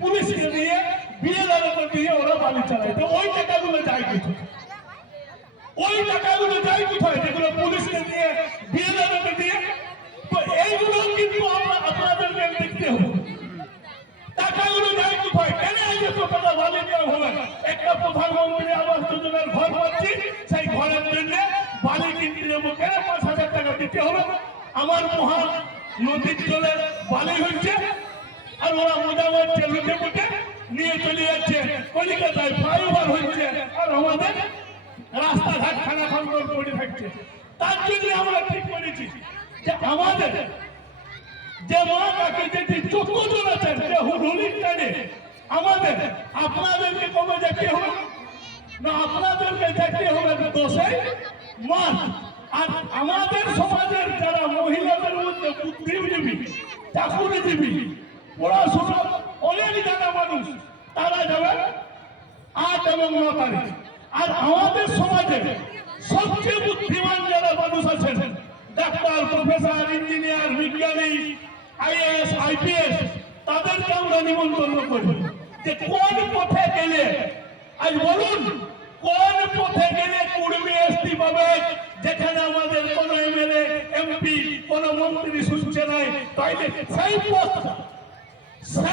পুলিশকে দিয়ে বিএলআরকে দিয়ে ওরা বালি চালায়। ওই টাকাগুলো যায় কিছু ওই টাকাগুলো যায় কোথায়? যেগুলো পুলিশকে দিয়ে বিএলআরকে দিয়ে তো এইগুলো কিন্তু আমরা আপনাদেরকে দেখতে হবে। টাকাগুলো যায় কোথায়? কেন এই যে টাকা বালি দেওয়া হবে একটা প্রধানমন্ত্রী আবাস যোজনার ঘর পাচ্ছি, সেই ঘরের জন্য বালি কিনতে যাব কেন পাঁচ হাজার টাকা দিতে হবে? আমার মহান নদীর জলে বালি হচ্ছে আর ওরা মজা মারছে লুটে মুটে নিয়ে চলে যাচ্ছে। কলিকাতায় ফ্লাইওভার হচ্ছে আর আমাদের রাস্তাঘাট খানা খন্দর করে থাকছে। তার জন্য আমরা ঠিক করেছি যে আমাদের যে মা কাকে যেটি চক্ষু চলেছেন যে হুলির টানে আমাদের, আপনাদেরকে কবে যেতে হবে না আপনাদেরকে যেতে হবে দোষে মাস আর আমাদের সমাজের যারা মহিলাদের মধ্যে বুদ্ধিজীবী, চাকুরিজীবী পড়াশোনা অনেক জানা মানুষ, তারা যাবে আট এবং ন তারিখ। আর আমাদের সমাজে সবচেয়ে বুদ্ধিমান যারা মানুষ আছেন, ডাক্তার, প্রফেসর, ইঞ্জিনিয়ার, বিজ্ঞানী, আইএএস, আইপিএস, তাদেরকে আমরা নিমন্ত্রণ করি যে কোন পথে গেলে, আজ বলুন, কোন পথে গেলে কুড়মি এসটি পাবে? যেখানে আমাদের কোন এমএলএ, এমপি, কোন মন্ত্রী শুনছে নাই, তাইলে সেই পথটা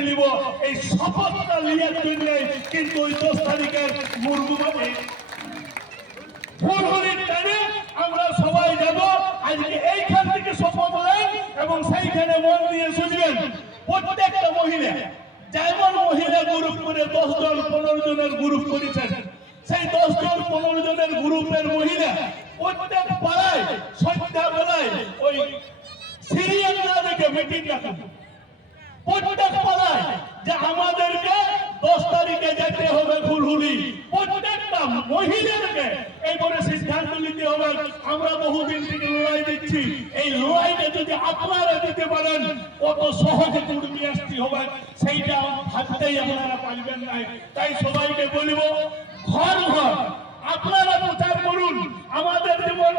এসটি নিব। এই শপথটা লিয়ার জন্য কিন্তু ওই দশ তারিখের মুরগু মানে টানে আমরা সবাই যাব। আজকে এইখান থেকে শপথ নেন এবং সেইখানে মন দিয়ে শুনবেন, প্রত্যেকটা মহিলা, যেমন মহিলা গ্রুপ করে দশ জন পনেরো জনের গ্রুপ করেছেন সেই দশ জন পনেরো জনের গ্রুপের মহিলা প্রত্যেক পাড়ায় সন্ধ্যা বেলায় ওই সিরিয়াল না দেখে মিটিং রাখুন প্রত্যেক যে আমাদেরকে দশ তারিখে যেতে হবে ফুলহুলি প্রত্যেকটা মহিলাদেরকে সিদ্ধান্ত নিতে হবে। আমরা বহুদিন থেকে লড়াই দিচ্ছি। এই যদি আপনারা দিতে পারেন, কত সহজে আসতে হবে, সেইটা ভাবতেই আপনারা পারবেন তাই সবাইকে বলিব, ঘর ঘর, আপনারা প্রচার করুন। আমাদের যেমন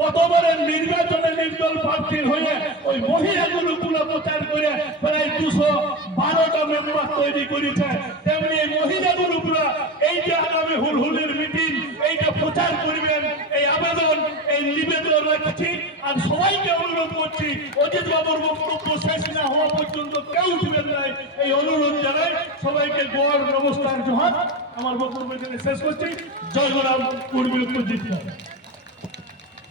গতবারের নির্বাচনে নির্দল প্রার্থীর হয়ে ওই মহিলাগুলো গুলো প্রচার করে বারোটা মেম্বার তৈরি করেছে। তেমনি এই মহিলাগুলো গুলো এই যে আগামী হুলহুলের মিটিং এইটা প্রচার করবেন, এই আবেদন, এই নিবেদন রাখছি। আর সবাইকে অনুরোধ করছি, অজিত বাবুর বক্তব্য শেষ না হওয়া পর্যন্ত কেউ উঠবেন নাই এই অনুরোধ জানাই সবাইকে গড় নমস্কার, জোহার। আমার বক্তব্য এখানে শেষ করছি। জয় গোরাম পূর্বী জিততে